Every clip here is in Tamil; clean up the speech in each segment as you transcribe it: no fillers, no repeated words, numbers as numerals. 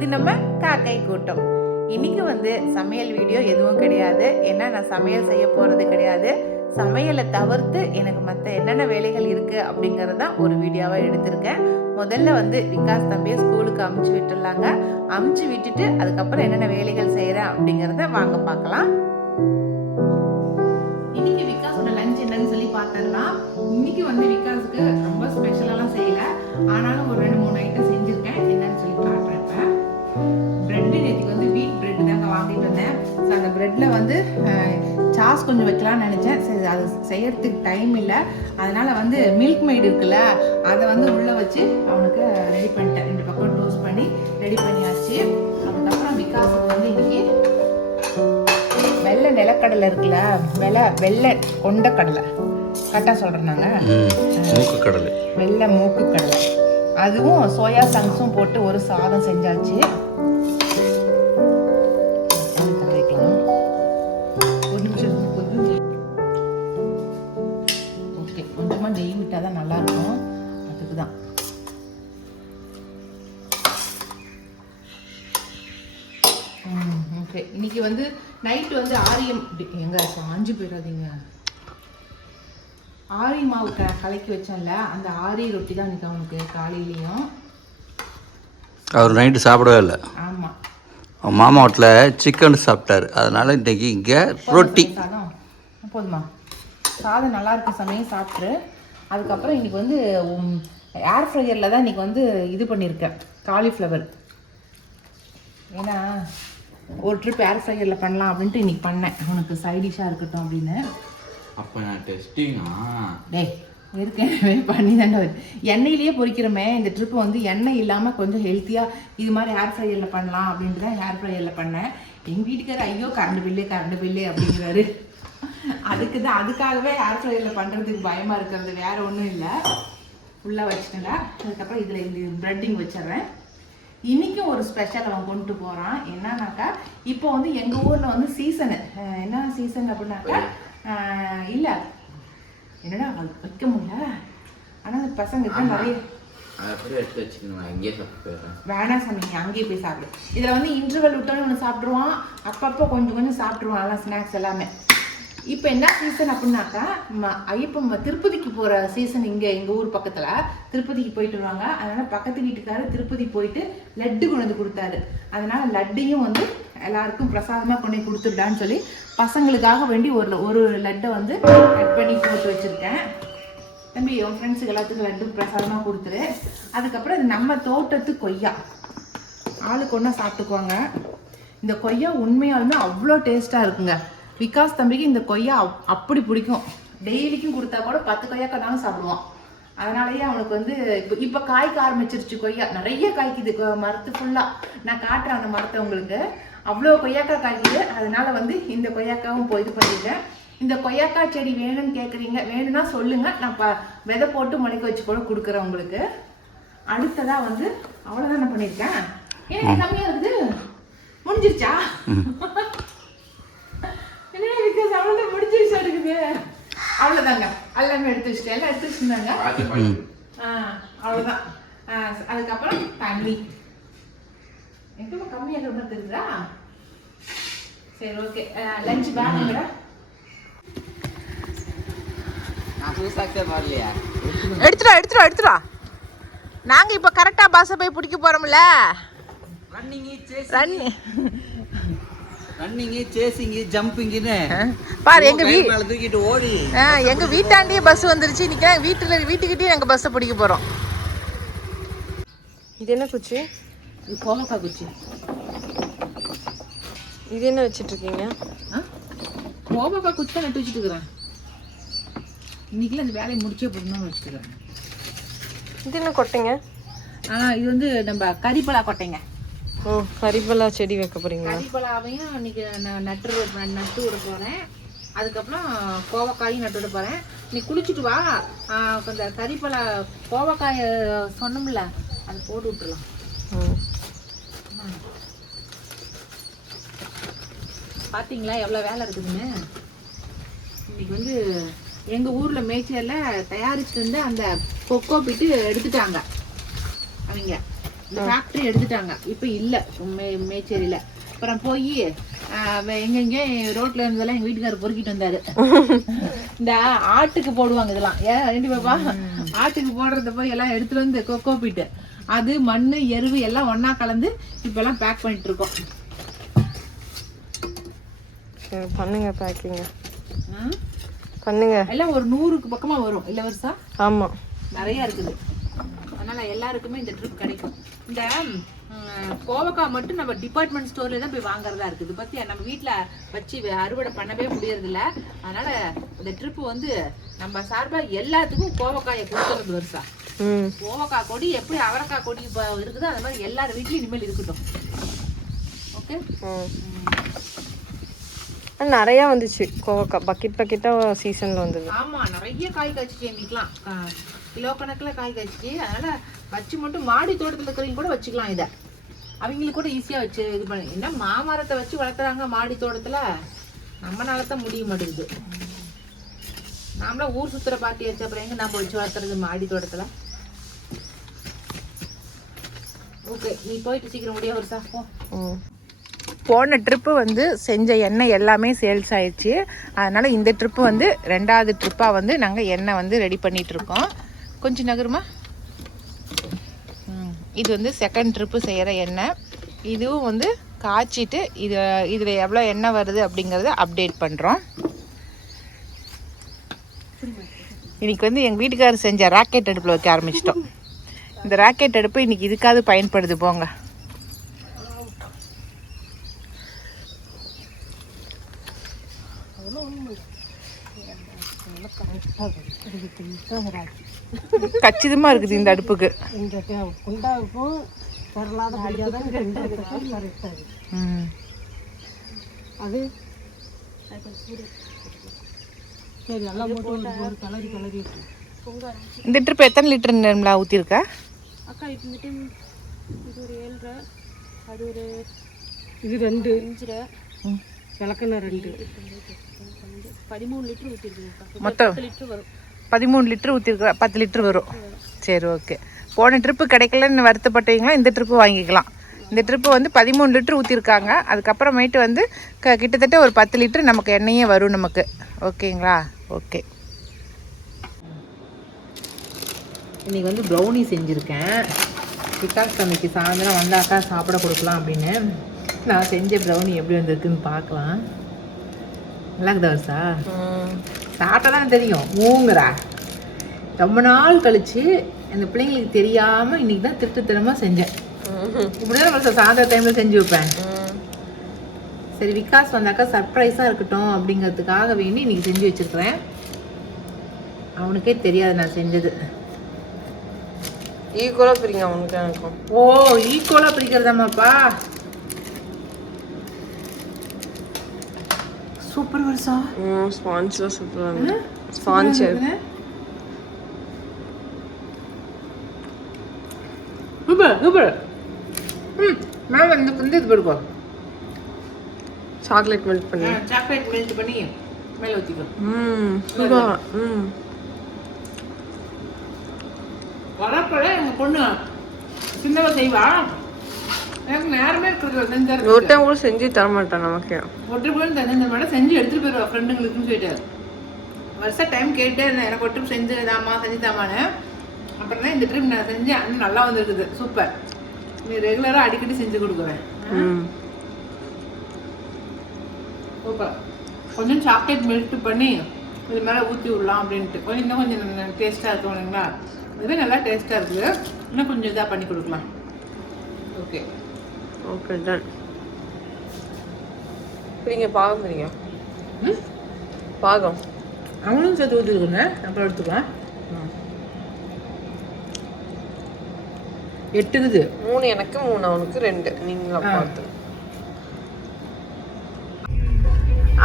இது நம்ம காக்கை கூட்டம். இன்னைக்கு சமையல் வீடியோ எதுவும் கிடையாது. ஏன்னா நான் சமையல் செய்ய போகிறது கிடையாது. சமையலை தவிர்த்து எனக்கு மற்ற என்னென்ன வேலைகள் இருக்குது அப்படிங்கிறதான் ஒரு வீடியோவாக எடுத்திருக்கேன். முதல்ல விகாஸ் தம்பியை ஸ்கூலுக்கு அமுச்சு விட்டுடலாங்க. அமுச்சு விட்டுட்டு அதுக்கப்புறம் என்னென்ன வேலைகள் செய்கிறேன் அப்படிங்கிறத வாங்க பார்க்கலாம். இன்னைக்கு விகாஸோட லஞ்ச் என்னன்னு சொல்லி பார்த்துடலாம். இன்னைக்கு விகாஸுக்கு ரொம்ப ஸ்பெஷலாலாம் செய்யல, ஆனாலும் ஒரு 2-3 ஐட்டம் செஞ்சுருக்கேன். என்னன்னு சொல்லி காட்டுறேன். பிரெட்டு நேற்றுக்கு வீட் பிரெட் தாங்க வாங்கிட்டு வந்தேன். ஸோ அந்த பிரெட்டில் சாஸ் கொஞ்சம் வைக்கலாம்னு நினச்சேன். சரி, அது செய்யறதுக்கு டைம் இல்லை. அதனால் மில்க் மெய்டு இருக்குல்ல, அதை உள்ளே வச்சு அவனுக்கு ரெடி பண்ணிட்டேன். 2 பக்கம் டோஸ்ட் பண்ணி ரெடி பண்ணியாச்சு. அதுக்கப்புறம் விகாஸுக்கு இன்னைக்கு வெள்ளை நிலக்கடலை இருக்குல்ல, வெள்ளை கொண்ட கடலை கரெக்டாக சொல்கிறேன் நாங்கள், மூக்குக்கடலை, வெள்ளை மூக்கு கடலை, அதுவும் சோயா சங்ஸும் போட்டு ஒரு சாதம் செஞ்சாச்சு. ஒரு நிமிஷம் ஓகே, கொஞ்சமாக நெய் விட்டால் தான் நல்லாயிருக்கும். அதுக்கு தான் ஓகே. இன்னைக்கு நைட்டு ஆரியம் எங்க காஞ்சி போயிடாதீங்க. ஆரி மாவு கலக்கி வச்சேன்ல, அந்த ஆரி ரொட்டி தான் இன்னைக்கு அவனுக்கு காலையிலையும். அவர் நைட்டு சாப்பிடவே இல்லை. ஆமாம், மாமா வீட்டில் சிக்கன் சாப்பிட்டாரு, அதனால இன்னைக்கு இங்கே ரொட்டி. சாதம் போதுமா? சாதம் நல்லா இருக்க சமயம் சாப்பிட்ரு. அதுக்கப்புறம் இன்னைக்கு ஏர் ஃப்ரையரில் தான் இன்னைக்கு இது பண்ணியிருக்கேன், காலிஃப்ளவர். ஏன்னா ஒரு ட்ரிப் ஏர் ஃப்ரையரில் பண்ணலாம் அப்படின்ட்டு இன்னைக்கு பண்ணேன், அவனுக்கு சைடிஷாக இருக்கட்டும் அப்படின்னு. அப்போ நான் டெஸ்டிங்கா ஏற்கனவே பண்ணி தானே எண்ணெயிலேயே பொரிக்கிறோமே. இந்த ட்ரிப்பு எண்ணெய் இல்லாமல் கொஞ்சம் ஹெல்த்தியாக இது மாதிரி ஏர் ஃப்ரையரில் பண்ணலாம் அப்படின்ட்டு தான் ஏர் ஃப்ரையரில் பண்ணேன். எங்கள் வீட்டுக்காரர் ஐயோ கரண்ட் பில்லு அப்படிங்கிறாரு. அதுக்காகவே ஏர் ஃப்ரையரில் பண்ணுறதுக்கு பயமாக இருக்கிறது, வேறு ஒன்றும் இல்லை. ஃபுல்லாக வச்சுட்டேங்க. அதுக்கப்புறம் இதில் இந்த ப்ரெட்டிங் வச்சிட்றேன். இன்றைக்கும் ஒரு ஸ்பெஷல் அவன் கொண்டு போகிறான். என்னன்னாக்கா, இப்போ எங்கள் ஊரில் சீசனு என்ன சீசன் அப்படின்னாக்கா, இல்லை என்னடா வைக்க முடியல, ஆனால் அந்த பசங்க தான் நிறைய வேணாம் சொன்னீங்க, அங்கேயே போய் சாப்பிடு. இதில் இன்டர்வல் விட்டோன்னு ஒன்று சாப்பிட்ருவான், அப்பப்போ கொஞ்சம் சாப்பிட்ருவான் எல்லாம் ஸ்நாக்ஸ் எல்லாமே. இப்போ என்ன சீசன் அப்படின்னாக்கா, ஐயப்பன் திருப்பதிக்கு போகிற சீசன். இங்கே எங்கள் ஊர் பக்கத்தில் திருப்பதிக்கு போயிட்டு வருவாங்க. அதனால் பக்கத்து வீட்டுக்காரர் திருப்பதி போயிட்டு லட்டு கொண்டு கொடுத்தாரு. அதனால் லட்டையும் எல்லாருக்கும் பிரசாதமாக கொண்டு கொடுத்துட்டான்னு சொல்லி பசங்களுக்காக வேண்டி ஒரு லட்டை கட் பண்ணி போட்டு வச்சுருக்கேன். தம்பி, உன் ஃப்ரெண்ட்ஸுக்கு எல்லாத்துக்கும் லட்டு பிரசாதமாக கொடுத்துரு. அதுக்கப்புறம் இது நம்ம தோட்டத்து கொய்யா, ஆளுக்கு ஒன்றா சாப்பிட்டுக்குவாங்க. இந்த கொய்யா உண்மையாலுமே அவ்வளோ டேஸ்ட்டாக இருக்குங்க. விகாஸ் தம்பிக்கு இந்த கொய்யா அப்படி பிடிக்கும். டெய்லிக்கும் கொடுத்தா கூட 10 கொய்யாக்கானாலும் சாப்பிடுவான். அதனாலேயே அவனுக்கு இப்போ காய்க்க ஆரம்பிச்சிருச்சு. கொய்யா நிறைய காய்க்குது மரத்து ஃபுல்லாக. நான் காட்டுறேன் அந்த மரத்தை உங்களுக்கு. அவ்வளோ கொய்யாக்காய் காய்க்குது. அதனால இந்த கொய்யாக்காவும் இது பண்ணிட்டேன். இந்த கொய்யாக்காய் செடி வேணும்னு கேட்குறீங்க, வேணும்னா சொல்லுங்கள், நான் விதை போட்டு முளைக்க வச்சு கூட கொடுக்குறேன் உங்களுக்கு. அடுத்ததாக அவ்வளோதான் நான் பண்ணியிருக்கேன். ஏன் கம்மியாக இருக்குது? முடிஞ்சிருச்சா? என்ன விகாஸ் அவ்வளோதான் முடிஞ்சிருச்சா இருக்குது? அவ்வளோதாங்க, எல்லாமே எடுத்து வச்சுட்டேன். எல்லாம் எடுத்து வச்சுருந்தாங்க. அவ்வளோதான். அதுக்கப்புறம் தண்ணி எங்கேயுமே கம்மியாக ரொம்ப தெரியுதா? சரி, ஓகே. Lunch back எடுத்துடா. நாங்கள் இப்போ கரெக்டாக பஸ்ஸை போய் பிடிக்க போகிறோம்ல. ரன்னிங்கு, சேசிங்கு, ஜம்பிங்னு பாரு. எங்க வீட்டாண்டியே பஸ் வந்துருச்சு. இன்னைக்கு வீட்டுக்கிட்டே நாங்கள் பஸ்ஸை பிடிக்க போகிறோம். இது என்ன குச்சி? இது கோவக்காய் குச்சி. இது என்ன வச்சுட்டு இருக்கீங்க? கோவக்காய் குச்சி தான் நட்டு வச்சுட்டு இருக்கிறேன். இன்னைக்குல அந்த வேலையை முடிச்சே போடணும்னு வச்சுக்கிறேன். இது என்ன கொட்டைங்க? இது நம்ம கறிப்பலா கொட்டைங்க. ஓ, கறிப்பலா செடி வைக்க போறீங்களா? கறிப்பலாவையும் இன்னைக்கு நான் நட்டு விட போறேன். அதுக்கப்புறம் கோவக்காயும் நட்டு விட போறேன். நீ குளிச்சுட்டு வா. அந்த கறிப்பலா கோவக்காய சொன்னோம்ல, அதை போட்டு விட்டுலாம். பார்த்தீங்களா எவ்வளோ வேலை இருக்குதுன்னு? இன்னைக்கு எங்கள் ஊரில் மேய்ச்சலில் தயாரிச்சுட்டு அந்த கொக்கோ பிட்டு எடுத்துட்டாங்க அவங்க. இந்த ஃபேக்டரி எடுத்துட்டாங்க, இப்போ இல்லை மேச்சேரியில. அப்புறம் போய் எங்கெங்கே ரோட்ல இருந்ததெல்லாம் எங்க வீட்டுக்காரர் பொறுக்கிட்டு வந்தாரு. இந்த ஆட்டுக்கு போடுவாங்க இதெல்லாம், ஏன் ரெண்டு பாப்பா ஆட்டுக்கு போடுறத போய் எல்லாம் எடுத்துட்டு வந்து கோப்பிட்டு அது மண்ணு எருவு எல்லாம் ஒண்ணா கலந்து இப்பெல்லாம் பேக் பண்ணிட்டு இருக்கோம். பண்ணுங்க பேக்கிங் பண்ணுங்க. எல்லாம் ஒரு 100க்கு பக்கமா வரும் இல்ல வருஷா? ஆமா, நிறைய இருக்குது. அதனால எல்லாருக்குமே இந்த ட்ரிப் கிடைக்கும். இந்த கோவக்காய் மட்டும் நம்ம டிபார்ட்மெண்ட் ஸ்டோர்ல தான் போய் வாங்குறதா இருக்குது. பத்தியா நம்ம வீட்டுல வச்சு அறுவடை பண்ணவே முடியறது இல்ல. அதனால இந்த ட்ரிப் வந்து நம்ம சார்பா எல்லாத்துக்கும் கோவக்காயை கொடுத்துறது வருஷா. கோவக்காய் கொடி எப்படி அவரைக்காய் கொடி இருக்குதோ அந்த மாதிரி எல்லாரும் வீட்லயும் இனிமேல் இருக்கட்டும். ஓகே. நிறைய வந்துச்சு கோவக்காய், பக்கெட்டா சீசன்ல வந்தது. ஆமா, நிறைய காய் காய்ச்சிச்சு எங்களுக்குலாம், கிலோ கணக்குல காய் காய்ச்சிச்சு. அதனால வச்சு மட்டும் மாடி தோட்டத்துல இருக்கிறவங்க கூட வச்சுக்கலாம். இதை அவங்களுக்கு கூட ஈஸியா வச்சு இது பண்ணி, என்ன மாமரத்தை வச்சு வளர்க்குறாங்க மாடி தோட்டத்துல, நம்மளால தான் முடிய மாட்டேங்குது. நாமளா ஊர் சுத்துற பாட்டி வச்ச அப்புறம் எங்க நம்ம வச்சு வளர்த்துறது மாடி தோட்டத்துல. ஓகே, நீ போயிட்டு சீக்கிரம் முடிய ஒரு சாப்போம். போன ட்ரிப்பு வந்து செஞ்ச எண்ணெய் எல்லாமே சேல்ஸ் ஆயிடுச்சு. அதனால் இந்த ட்ரிப்பு வந்து 2வது ட்ரிப்பாக வந்து நாங்கள் எண்ணெய் வந்து ரெடி பண்ணிகிட்ருக்கோம். கொஞ்சம் நகருமா. இது வந்து 2nd ட்ரிப்பு செய்கிற எண்ணெய். இதுவும் வந்து காய்ச்சிட்டு இதில் எவ்வளோ எண்ணெய் வருது அப்படிங்கிறத அப்டேட் பண்ணுறோம். இன்றைக்கி வந்து எங்கள் வீட்டுக்காரர் செஞ்ச ராக்கெட் அடுப்பில் வைக்க ஆரம்பிச்சிட்டோம். இந்த ராக்கெட் அடுப்பு இன்றைக்கி இதுக்காவது பயன்படுது போங்க. கச்சிதமா இருக்குது இந்த அடுப்புக்கு. இந்த ட்ரிப் எத்தனை லிட்டர் நிர்மலா ஊத்திருக்க? அக்கா இது ஒரு 7.5, அது ஒரு இது 2 5 விளக்கண்ண 2 13 லிட்டர் ஊற்றிருக்கேன். மொத்தம் 10 லிட்டர் வரும். 13 லிட்டர் ஊற்றிருக்க, 10 லிட்டர் வரும். சரி, ஓகே. போன ட்ரிப்பு கிடைக்கலன்னு வருத்தப்பட்டீங்களா, இந்த ட்ரிப்பு வாங்கிக்கலாம். இந்த ட்ரிப்பு வந்து 13 லிட்டர் ஊற்றிருக்காங்க. அதுக்கப்புறமேட்டு வந்து கிட்டத்தட்ட ஒரு 10 லிட்டர் நமக்கு எண்ணெயே வரும் நமக்கு. ஓகேங்களா? ஓகே. இன்றைக்கி வந்து ப்ரௌனி செஞ்சுருக்கேன். விகாஸ் தம்பிக்கு சாயந்தரம் வந்தாக்கா சாப்பிட கொடுக்கலாம் அப்படின்னு நான் செஞ்ச ப்ரௌனி எப்படி வந்திருக்குன்னு பார்க்கலாம். நல்லா இருக்குதா வருஷா? சாப்பிட்டா தான் தெரியும். ஊங்குறா. ரொம்ப நாள் கழிச்சு அந்த பிள்ளைங்களுக்கு தெரியாமல் இன்றைக்கி தான் திருட்டுத்தனமாக செஞ்சேன். இப்படிதான் வருஷம் சாயந்தர டைமில் செஞ்சு வைப்பேன். சரி, விகாஸ் வந்தாக்கா சர்ப்ரைஸாக இருக்கட்டும் அப்படிங்கிறதுக்காக வேண்டி இன்றைக்கி செஞ்சு வச்சுருக்கிறேன். அவனுக்கே தெரியாது நான் செஞ்சது. ஈக்குவலாக பிரிங்க அவனுக்கு எனக்கும். ஓ, ஈக்குவலாக பிரிக்கிறதாமாப்பா. சூப்பர் வருஷா. ஸ்பான்ஸ்லாம் சூப்பராக ஸ்பான்ஸ் சூப்பர் சூப்பர். மேம் இந்த இது போடுக்கோ. சாக்லேட் மெல்ட் பண்ணி சாக்லேட் மெல்ட் பண்ணி மேலே ஊற்றிக்கோ. சூப்பர். வரப்பட எங்கள் பொண்ணு சின்னவ செய்வா. எனக்கு நேரமே இருக்கிறது செஞ்சார். ஒரு டைம் கூட செஞ்சு தர மாட்டேன் நமக்கு. ஒட்டு போய் தந்த மேடம் செஞ்சு எடுத்துகிட்டு போயிடுவா ஃப்ரெண்டுங்களுக்குன்னு சொல்லிட்டு. வருஷம் டைம் கேட்டு எனக்கு ஒட்டு செஞ்சு தாமா செஞ்சு தாமான்னு. அப்புறம் தான் இந்த ட்ரிப் நான் செஞ்சேன். அண்ணன் நல்லா வந்துருக்குது. சூப்பர். நீ ரெகுலராக அடிக்கடி செஞ்சு கொடுக்குறேன். சூப்பர். கொஞ்சம் சாக்லேட் மெல்ட் பண்ணி இது மேலே ஊற்றி விடலாம் அப்படின்ட்டு. கொஞ்சம் இன்னும் கொஞ்சம் டேஸ்ட்டாக இருக்கும் இல்லைங்களா? இதுவே நல்லா டேஸ்ட்டாக இருக்குது. இன்னும் கொஞ்சம் இதாக பண்ணி கொடுக்கலாம். Okay okay done. பிரிங்க பாகம் பிரிங்க. பாகம் அவனும் சேர்த்து ஊற்றிருக்குங்க. அப்புறம் எடுத்துக்கலாம். 8 இருக்குது. 3 எனக்கு 3 அவனுக்கு 2 நீங்களும் பார்த்து.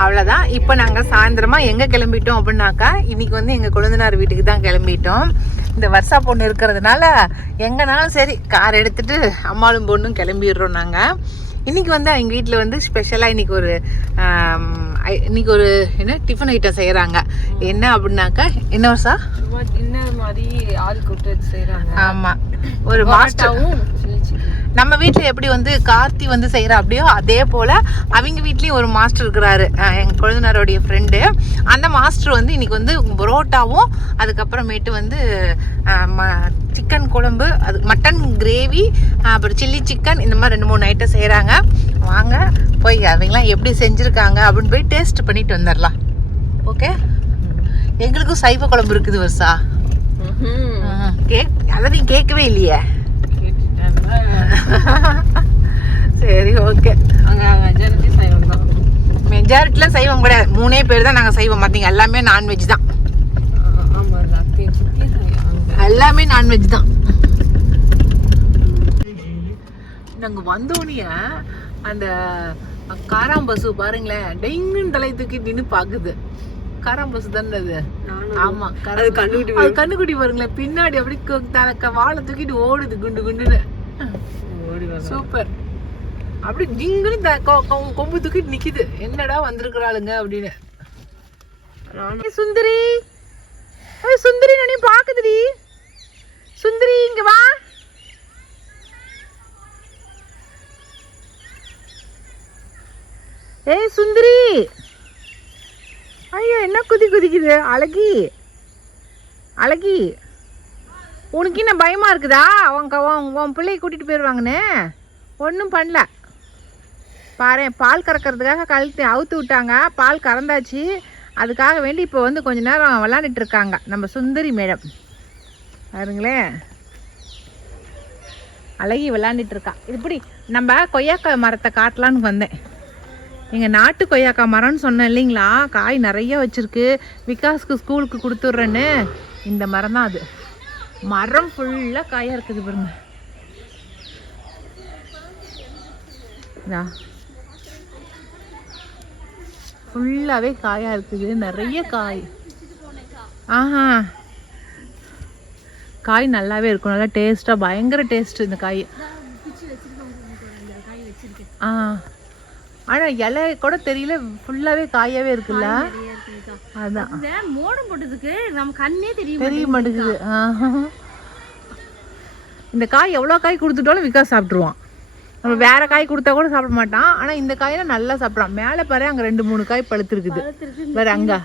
அவ்வளோதான். இப்போ நாங்கள் சாயந்தரமா எங்கே கிளம்பிட்டோம் அப்படின்னாக்கா, இன்னைக்கு வந்து எங்கள் கொழுந்தனார் வீட்டுக்கு தான் கிளம்பிட்டோம். இந்த வருஷா பொண்ணு இருக்கிறதுனால எங்கேனாலும் சரி கார் எடுத்துட்டு அம்மாளும் பொண்ணும் கிளம்பிடுறோம். நாங்கள் இன்னைக்கு வந்து எங்கள் வீட்டில் வந்து ஸ்பெஷலாக இன்னைக்கு ஒரு என்ன டிஃபன் ஐட்டம் செய்கிறாங்க. என்ன அப்படின்னாக்கா, என்ன வருஷா டின்னர் மாதிரி ஆள் கூட்டு செய்கிறாங்க. ஆமாம், ஒரு மாஸ்டர் நம்ம வீட்டில் எப்படி வந்து கார்த்தி வந்து செய்கிறா அப்படியோ அதே போல் அவங்க வீட்லேயும் ஒரு மாஸ்டர் இருக்கிறாரு, எங்கள் கொழுந்தனாரோடைய ஃப்ரெண்டு. அந்த மாஸ்டர் வந்து இன்றைக்கி வந்து பரோட்டாவும் அதுக்கப்புறமேட்டு வந்து சிக்கன் குழம்பு, அது மட்டன் கிரேவி, அப்புறம் சில்லி சிக்கன், இந்த மாதிரி 2-3 ஐட்டம் செய்கிறாங்க. வாங்க போய் அவங்களாம் எப்படி செஞ்சுருக்காங்க அப்படின்னு போய் டேஸ்ட் பண்ணிட்டு வந்துடலாம். ஓகே, எங்களுக்கும் சைவ குழம்பு இருக்குது வருஷா. அதை நீ கேட்கவே இல்லையே. சரி, ஓகே. மெஜாரிட்டிலாம் சைவம் கிடையாது, 3 பேர் தான் நாங்கள் சைவம். மற்றீங்க எல்லாமே நான்வெஜ் தான். எல்லாமே நான்வெஜ் தான். நாங்கள் வந்தோடனே அந்த காராம்பசு பாருங்களேன், டெங்குன்னு தலை தூக்கி நின்று பார்க்குது. காராம்பசு தானே அது? ஆமா, அது கண்ணுக்குட்டி பாருங்களேன், பின்னாடி அப்படி வாழை தூக்கிட்டு ஓடுது குண்டு குண்டுன்னு. சூப்பர். அப்படி ஜிங்குன்னு கொம்பு தூக்கிட்டு நிக்குது. என்னடா வந்திருக்கிறாளுங்க அப்படின்னு. சுந்தரி, சுந்தரி நானே பாக்குதுடி. சுந்தரி இங்க வா. ஏய் சுந்தரி, ஐயோ என்ன குதிக்குது. அழகி அழகி, உனக்கு என்ன பயமா இருக்குதா? உன் பிள்ளையை கூட்டிட்டு போயிடுவாங்கன்னு. ஒன்றும் பண்ணல பாரு, பால் கறக்கிறதுக்காக கழுத்து அவுத்து விட்டாங்க. பால் கறந்தாச்சு, அதுக்காக வேண்டி இப்போ வந்து கொஞ்ச நேரம் விளாண்டுட்டு இருக்காங்க நம்ம சுந்தரி மேடம். பாருங்களேன், அழகி விளாண்டுட்டு இருக்கா. இப்படி நம்ம கொய்யாக்காய் மரத்தை காட்டலான்னு வந்தேன். எங்கள் நாட்டு கொய்யாக்காய் மரம்னு சொன்னேன் இல்லைங்களா, காய் நிறைய வச்சுருக்கு. விகாஸ்க்கு ஸ்கூலுக்கு கொடுத்துட்றேன்னு இந்த மரம் தான் அது. மரம் ஃபுல்லாக காயாக இருக்குது பாருங்க. ஃபுல்லாகவே காயாக இருக்குது, நிறைய காய். ஆஹா, காய் நல்லாவே இருக்கும், நல்லா டேஸ்ட்டாக, பயங்கர டேஸ்ட் இந்த காய். ஆனால் இலை கூட தெரியல, ஃபுல்லாகவே காயாகவே இருக்குல்ல. அதான் மோடம் போட்டதுக்கு நம்ம கண்ணே தெரிய மாட்டேங்குது. இந்த காய் எவ்வளோ காய் கொடுத்துட்டாலும் விகாஸ் சாப்பிட்ருவான். நம்ம வேற காய் கொடுத்தா கூட சாப்பிட மாட்டான், ஆனால் இந்த காயெல்லாம் நல்லா சாப்பிட்றான். மேலே பாரு, அங்கே 2-3 காய் பழுத்துருக்குது. வேற அங்கே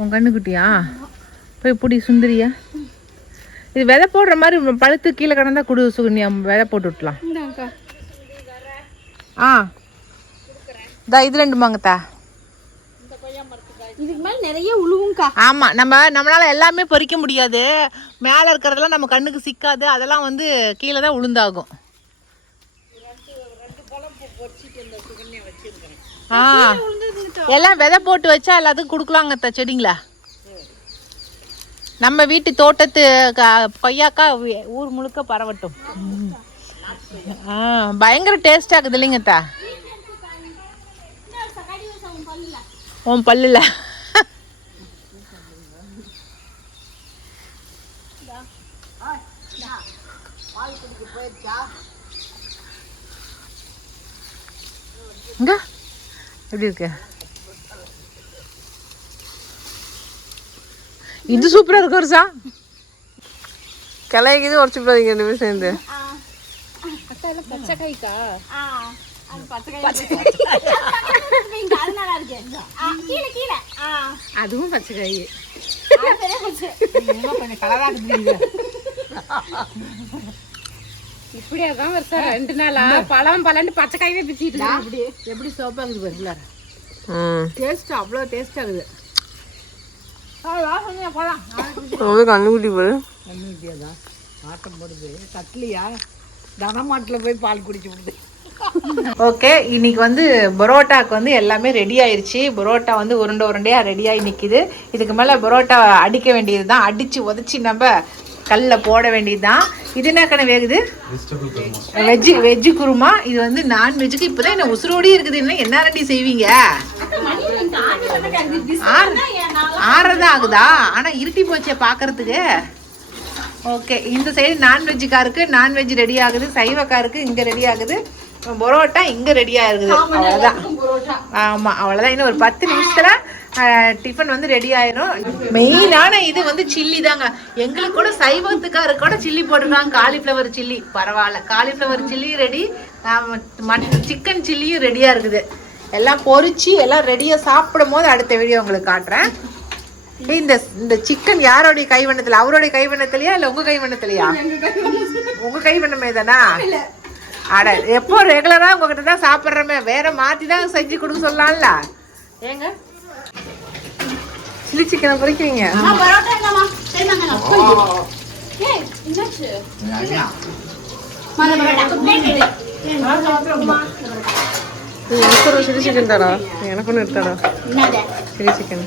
உன் கண்ணுக்குட்டியா? போய் பிடி சுந்தரியா. இது விதை போடுற மாதிரி பழுத்து கீழே கடந்தா குடு சுகன்யா, விதை போட்டு விட்டலாம். இது 2 மாங்கத்தா. இதுக்கு மேல நிறைய உழுவுங்கக்கா. ஆமா, நம்மளால எல்லாமே பறிக்க முடியாது. மேல இருக்கிறதெல்லாம் நம்ம கண்ணுக்கு சிக்காது, அதெல்லாம் வந்து கீழே தான் உளுந்தாகும். எல்லாம் விதை போட்டு வச்சா எல்லாத்துக்கும் கொடுக்கலாங்க செடிங்களா. நம்ம வீட்டு தோட்டத்து கொய்யாக்கா ஊர் முழுக்க பரவட்டும். பயங்கர டேஸ்டா இருக்குது இல்லைங்கத்தா. உன் பல்லுல எப்படி இருக்கு? இது சூப்பரா இருக்கு வருஷா. கிளைக்குது உடச்சு போறீங்க 2 பேரும் சேர்ந்து. பச்சை காய்க்கா அதுவும் பச்சை காய் கொஞ்சம் கலரா இருக்கு. இப்படியா தான் வருஷா 2 நாளா பழம் பச்சை காய்வே பிச்சுட்டு அப்படி எப்படி சோப்பா இருக்குது பாருங்களா. டேஸ்ட் அவ்வளோ டேஸ்டா இருக்குது. கண்ணுக்குட்டி போடு, கண்ணுக்குட்டியாதான் ஆட்டம் போடுது. கட்லியா தனமாட்டில் போய் பால் குடிச்சு விடுது. ஓகே, இன்னைக்கு வந்து பரோட்டாக்கு வந்து எல்லாமே ரெடி ஆயிடுச்சு. பரோட்டா வந்து உருண்டையாக ரெடியாகி நிற்கிது. இதுக்கு மேலே பரோட்டா அடிக்க வேண்டியது தான். அடித்து உதச்சி நம்ம கல்லில் போட வேண்டியது தான். இது என்ன கணக்கு வேகுது? வெஜ்ஜு குருமா. இது வந்து நான்வெஜ்ஜுக்கு இப்போ தான் என்ன உசுரோடி இருக்குது. என்ன ரெண்டி செய்வீங்க? 6:30 ஆகுதா? ஆனால் இருட்டி போச்சே பார்க்கறதுக்கு. ஓகே, இந்த சைடு நான்வெஜ்ஜுக்காருக்கு நான்வெஜ் ரெடி ஆகுது, சைவக்காருக்கு இங்கே ரெடி ஆகுது, பரோட்டா இங்கே ரெடியாக இருக்குது. அவ்வளோதான். ஆமாம், அவ்வளோதான். இன்னும் ஒரு 10 நிமிஷத்தில் டிஃபன் வந்து ரெடி ஆயிரும். மெயினான இது வந்து சில்லி தாங்க. எங்களுக்கு கூட சைவத்துக்காரு கூட சில்லி போட்டுருக்காங்க, காலிஃப்ளவர் சில்லி. பரவாயில்ல, காலிஃப்ளவர் சில்லி ரெடி, சிக்கன் சில்லியும் ரெடியாக இருக்குது. எல்லாம் பொரிச்சு எல்லாம் ரெடியாக சாப்பிடும் போது அடுத்த வீடியோ உங்களுக்கு காட்டுறேன். இந்த சிக்கன் யாரோடைய கைவண்ணத்தில்? அவருடைய கைவண்ணத்திலையா இல்லை உங்கள் கைவண்ணத்திலையா? உங்கள் கைவண்ணமே தானா? அட, எப்போ ரெகுலராக உங்ககிட்ட தான் சாப்பிட்றமே, வேற மாற்றி தான் செஞ்சு கொடுக்க சொல்லலாம்ல. ஏங்க சில்லி சிக்கனை பொரிக்கிறீங்க? சில்லி சிக்கன் தாடா, எனக்கு ஒன்று எடுத்தாடா. சில்லி சிக்கன்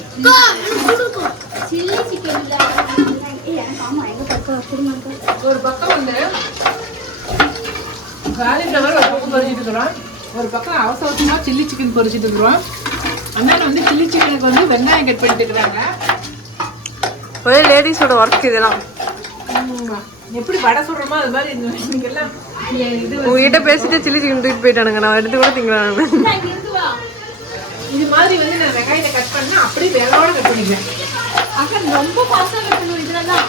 ஒரு பக்கம் வந்து காலிஃப்ளவர் ஒரு பக்கம் பொரிச்சிட்டு இருக்கிறோம், ஒரு பக்கம் அவசரமாக சில்லி சிக்கன் பொரிச்சிட்டு இருக்கிறோம். அண்ணன் வந்து சில்லி சிக்கனுக்கு வந்து வெங்காயம் கட் பண்ணிட்டு இருக்கிறாங்க. ஒரே லேடிஸோட ஒர்க் இதெல்லாம். எப்படி வடை சொல்கிறோமோ அது மாதிரி எல்லாம் இது உங்ககிட்ட பேசிட்டு சில்லி சிக்கன் தூக்கிட்டு போயிட்டானுங்க. நான் எடுத்து கூட திங்கலாம். இது மாதிரி வந்து நான் வெங்காயத்தை கட் பண்ணா அப்படியே வேலோட கட் பண்ணிக்கிறேன். ரொம்ப பாஸ்டா கட் பண்ணுவோம். இதெல்லாம்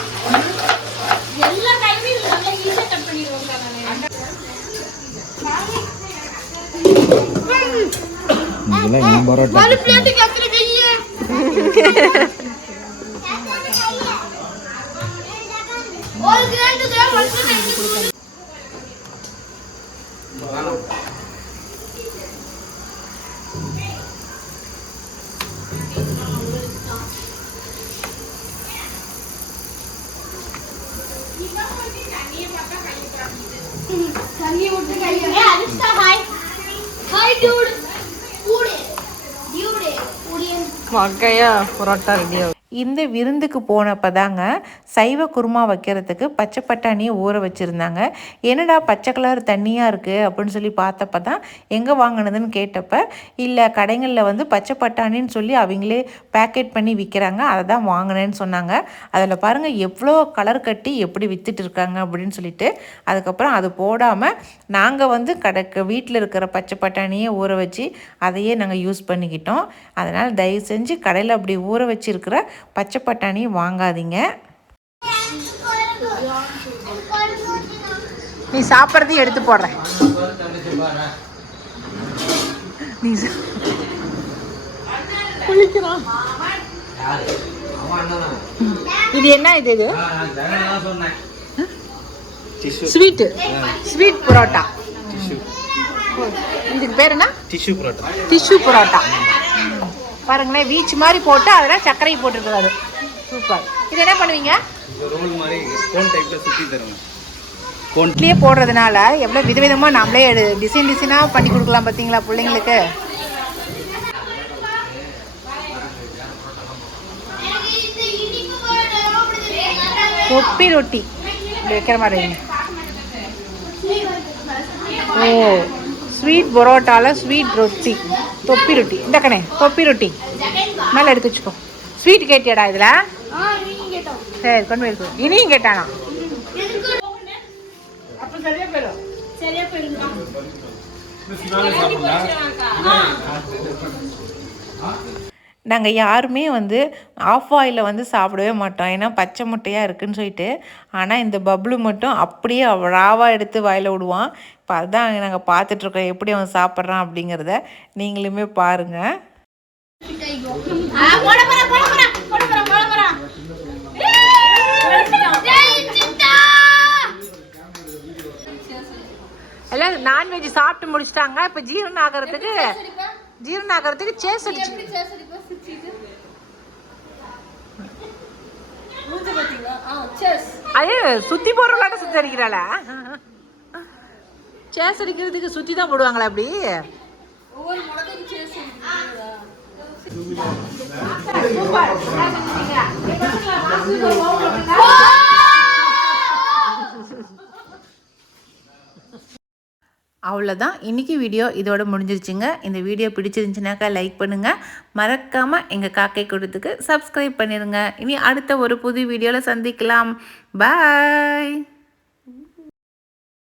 எல்லா டைமும் நல்லா ஈஸியா கட் பண்ணிடுவோம். ஒரு பிளேட்டுக்கு எத்தனை கையே? ஒரு கிராண்டுக்கு ஒரு பிளேட். தண்ணி ஊத்து கையே. ஏ அலிஸ்டா, ஹாய் ஹாய் டூட். மக்கையா பரோட்டா ரெடியா. இந்த விருந்துக்கு போனப்போ தாங்க சைவ குருமா வைக்கிறதுக்கு பச்சை பட்டாணியை ஊற வச்சுருந்தாங்க. என்னடா பச்சை கலர் தண்ணியாக இருக்குது அப்படின்னு சொல்லி பார்த்தப்ப தான் எங்கே வாங்கினதுன்னு கேட்டப்ப, இல்லை கடைகளில் வந்து பச்சை பட்டாணின்னு சொல்லி அவங்களே பேக்கெட் பண்ணி விற்கிறாங்க, அதை தான் வாங்கினேன்னு சொன்னாங்க. அதில் பாருங்கள் எவ்வளோ கலர் கட்டி எப்படி விற்றுட்டு இருக்காங்க அப்படின்னு சொல்லிட்டு. அதுக்கப்புறம் அது போடாமல் நாங்கள் வந்து வீட்டில் இருக்கிற பச்சை பட்டாணியை ஊற வச்சு அதையே நாங்கள் யூஸ் பண்ணிக்கிட்டோம். அதனால் தயவு செஞ்சு கடையில் அப்படி ஊற வச்சுருக்கிற பச்சை பட்டாணி வாங்காதீங்க. நீ சாப்பிட்றதையும் எடுத்து போடுறேன். இது என்ன? இது ஸ்வீட் பரோட்டா. இதுக்கு பேர் என்ன? டிஷ்யூ பரோட்டா. பாருங்களேன், வீச் மாதிரி போட்டு அதில் சர்க்கரையை போட்டுருக்குறாரு. சூப்பர். இது என்ன பண்ணுவீங்க? கோன்லேயே போடுறதுனால எவ்வளோ விதவிதமாக நம்மளே டிசைனாக பண்ணி கொடுக்கலாம் பார்த்தீங்களா பிள்ளைங்களுக்கு. தொப்பி ரொட்டி வைக்கிற மாதிரி வைங்க. ஓ, ஸ்வீட் பரோட்டாவில் ஸ்வீட் ரொட்டி, தொப்பி ரொட்டி. இந்த கணே தொப்பி ரொட்டி மேலே எடுத்து வச்சுக்கோ. ஸ்வீட் கேட்டியாடா இதில்? சரி, கொண்டு போயிருக்கோம். இனியும் கேட்டானா? அப்போ சரியா போயிடும். நாங்கள் யாருமே வந்து ஆஃப் ஆயிலில் வந்து சாப்பிடவே மாட்டோம், ஏன்னா பச்சை முட்டையாக இருக்குதுன்னு சொல்லிட்டு. ஆனால் இந்த பப்ளு மட்டும் அப்படியே ராவாக எடுத்து வாயில் விடுவான். இப்போ அதுதான் நாங்கள் பார்த்துட்ருக்கோம் எப்படி அவன் சாப்பிட்றான் அப்படிங்கிறத. நீங்களுமே பாருங்கள். எல்லாம் நான்வெஜ் சாப்பிட்டு முடிச்சிட்டாங்க. இப்போ ஜீரணம் ஆகிறதுக்கு சேஸ் அடிச்சு அது சுத்தி போற விளையாட்ட சுத்தி அடிக்கிறாள. சேஸ் அடிக்கிறதுக்கு சுத்தி தான் போடுவாங்களா அப்படி? அவ்வளோதான், இன்றைக்கி வீடியோ இதோட முடிஞ்சிருச்சுங்க. இந்த வீடியோ பிடிச்சிருந்துச்சுனாக்கா லைக் பண்ணுங்கள், மறக்காமல் எங்கள் காக்கை கூட்டத்துக்கு சப்ஸ்கிரைப் பண்ணிடுங்க. இனி அடுத்த ஒரு புது வீடியோவில் சந்திக்கலாம். பாய்.